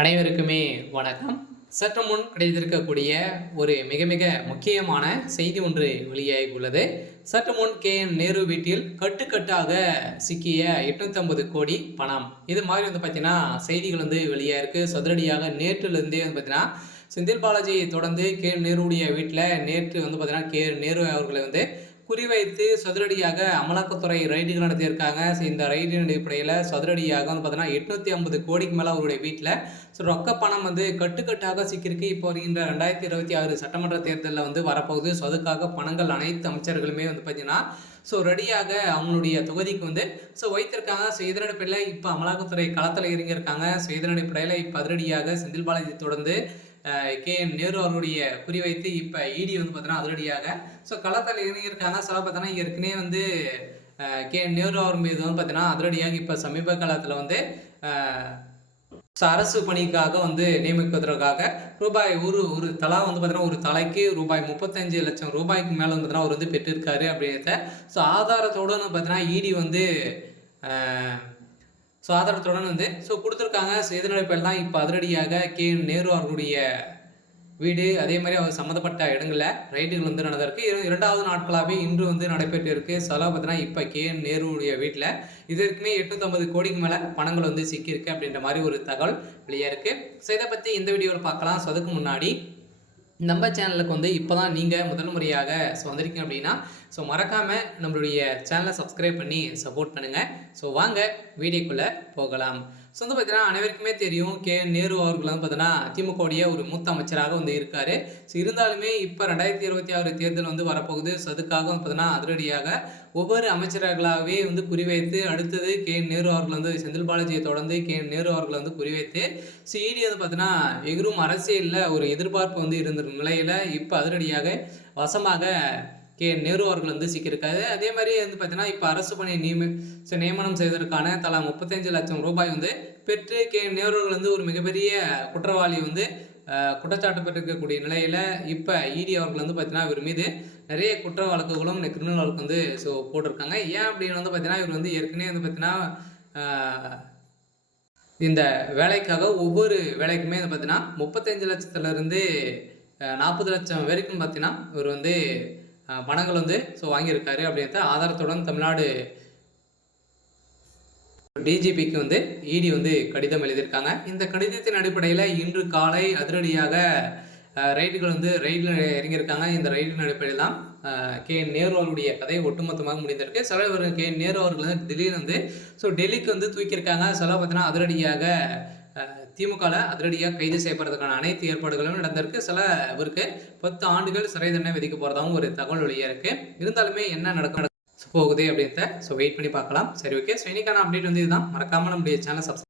அனைவருக்குமே வணக்கம். சற்று முன் கிடைத்திருக்கக்கூடிய ஒரு மிக மிக முக்கியமான செய்தி ஒன்று வெளியாகி உள்ளது. சற்று முன் நேரு வீட்டில் கட்டுக்கட்டாக சிக்கிய 850 கோடி பணம். இது மாதிரி பார்த்தீங்கன்னா செய்திகள் வெளியாக இருக்குது. சதுரடியாக நேற்றிலிருந்தே பார்த்தீங்கன்னா செந்தில் பாலாஜி தொடர்ந்து நேருடைய வீட்டில் நேற்று பார்த்தீங்கன்னா நேரு அவர்களை குறிவைத்து சதுரடியாக அமலாக்கத்துறை ரைடுகள் நடத்தியிருக்காங்க. இந்த ரைடின் அடிப்படையில் சதுரடியாக பார்த்தீங்கன்னா 850 கோடிக்கு மேலே அவருடைய வீட்டில் ரொக்க பணம் கட்டுக்கட்டாக சிக்கியிருக்கு. இப்போ வருகின்ற 2026 சட்டமன்ற தேர்தலில் வரப்போகுது. அதுக்காக பணங்கள் அனைத்து அமைச்சர்களுமே பார்த்தீங்கன்னா ரெடியாக அவங்களுடைய தொகுதிக்கு வைத்திருக்காங்க. இதன் அடிப்படையில் இப்போ அமலாக்கத்துறை களத்தில் இறங்கியிருக்காங்க. இதன் அடிப்படையில் இப்போ அதிரடியாக செந்தில் பாலாஜி தொடர்ந்து நேரு அவருடைய குறிவைத்து இப்போ இடி பார்த்தீங்கன்னா அதிரடியாக களத்தில் இறங்கியிருக்காங்க. பார்த்தீங்கன்னா ஏற்கனவே நேரு அவர் மீது பார்த்தீங்கன்னா அதிரடியாக இப்போ சமீப காலத்தில் அரசு பணிக்காக நியமிப்பதற்காக ரூபாய் ஒரு தலா பார்த்தீங்கன்னா ஒரு தலைக்கு ரூபாய் 35 லட்சம் ரூபாய்க்கு மேலே பார்த்தீங்கன்னா அவர் பெற்றிருக்காரு அப்படின்றத ஆதாரத்தோடு பார்த்தீங்கன்னா இடி ஆதாரத்துடன் கொடுத்துருக்காங்க. இதனுடைய பேர் தான் இப்போ அதிரடியாக நேரு அவர்களுடைய வீடு அதே மாதிரி அவர் சம்மந்தப்பட்ட இடங்களில் ரைடுகள் நடந்திருக்கு. 2வது நாட்களாகவே இன்று நடைபெற்று இருக்கு. பார்த்தீங்கன்னா இப்போ நேருடைய வீட்டில் இதற்குமே 850 கோடிக்கு மேலே பணங்கள் சிக்கியிருக்கு அப்படின்ற மாதிரி ஒரு தகவல் வெளியாக இருக்குது. இதை பற்றி இந்த வீடியோவில் பார்க்கலாம். அதுக்கு முன்னாடி நம்ம சேனலுக்கு இப்போ தான் நீங்கள் முதல் முறையாக வந்திருக்கீங்க அப்படின்னா மறக்காமல் நம்மளுடைய சேனலை சப்ஸ்கிரைப் பண்ணி சப்போர்ட் பண்ணுங்கள். வாங்க வீடியோக்குள்ளே போகலாம். பார்த்தீங்கன்னா அனைவருக்குமே தெரியும் நேரு அவர்கள் பார்த்தீங்கன்னா திமுகவுடைய ஒரு மூத்த அமைச்சராக இருக்கார். இருந்தாலுமே இப்போ 2026 தேர்தல் வரப்போகுது. அதுக்காக பார்த்தீங்கன்னா அதிரடியாக ஒவ்வொரு அமைச்சர்களாகவே குறிவைத்து அடுத்தது நேரு அவர்கள் செந்தில் பாலாஜியை தொடர்ந்து நேரு அவர்கள் குறிவைத்து இடி பார்த்தீங்கன்னா எதிரும் அரசியலில் ஒரு எதிர்பார்ப்பு இருந்த நிலையில் இப்போ அதிரடியாக வசமாக நேரு அவர்கள் சிக்கியிருக்காரு. அதே மாதிரி பார்த்தீங்கன்னா இப்போ அரசு பணி நியமனம் செய்வதற்கான தலா 35 லட்சம் ரூபாய் பெற்று நேரு அவர்கள் ஒரு மிகப்பெரிய குற்றவாளி குற்றச்சாட்டு பெற்றிருக்கக்கூடிய நிலையில் இப்போ இடி அவர்கள் பார்த்தீங்கன்னா இவர் மீது நிறைய குற்ற வழக்குகளும் கிரிமினல் வழக்கு போட்டிருக்காங்க. ஏன் அப்படின்னு பார்த்தீங்கன்னா இவர் ஏற்கனவே பார்த்தீங்கன்னா இந்த வேலைக்காக ஒவ்வொரு வேலைக்குமே பார்த்தீங்கன்னா 35 லட்சத்துலேருந்து 40 லட்சம் வரைக்கும் பார்த்தீங்கன்னா இவர் பணங்கள் வாங்கியிருக்காரு அப்படின்ற ஆதாரத்துடன் தமிழ்நாடு டிஜிபிக்கு இடி கடிதம் எழுதியிருக்காங்க. இந்த கடிதத்தின் அடிப்படையில் இன்று காலை அதிரடியாக ரைடுகள் ரைடில் இறங்கியிருக்காங்க. இந்த ரைடின் அடிப்படையில் தான் நேரு அவர்களுடைய கதை ஒட்டுமொத்தமாக முடிந்திருக்கு. நேரு அவர்கள் திடீர்னு டெல்லிக்கு தூக்கியிருக்காங்க. பார்த்தீங்கன்னா அதிரடியாக திமுகவில் அதிரடியாக கைது செய்யப்படுறதுக்கான அனைத்து ஏற்பாடுகளும் நடந்திருக்கு. இவருக்கு 10 ஆண்டுகள் சிறை தண்டனை விதிக்க போகிறதாகவும் ஒரு தகவல் வெளியாக இருக்குது. இருந்தாலுமே என்ன நடக்க போகுது அப்படின்றத வெயிட் பண்ணி பார்க்கலாம். சரி, ஓகே. இன்னைக்கான அப்டேட் இதுதான். மறக்காமல் நம்முடைய சேனல் சப்ஸ்கிரைப்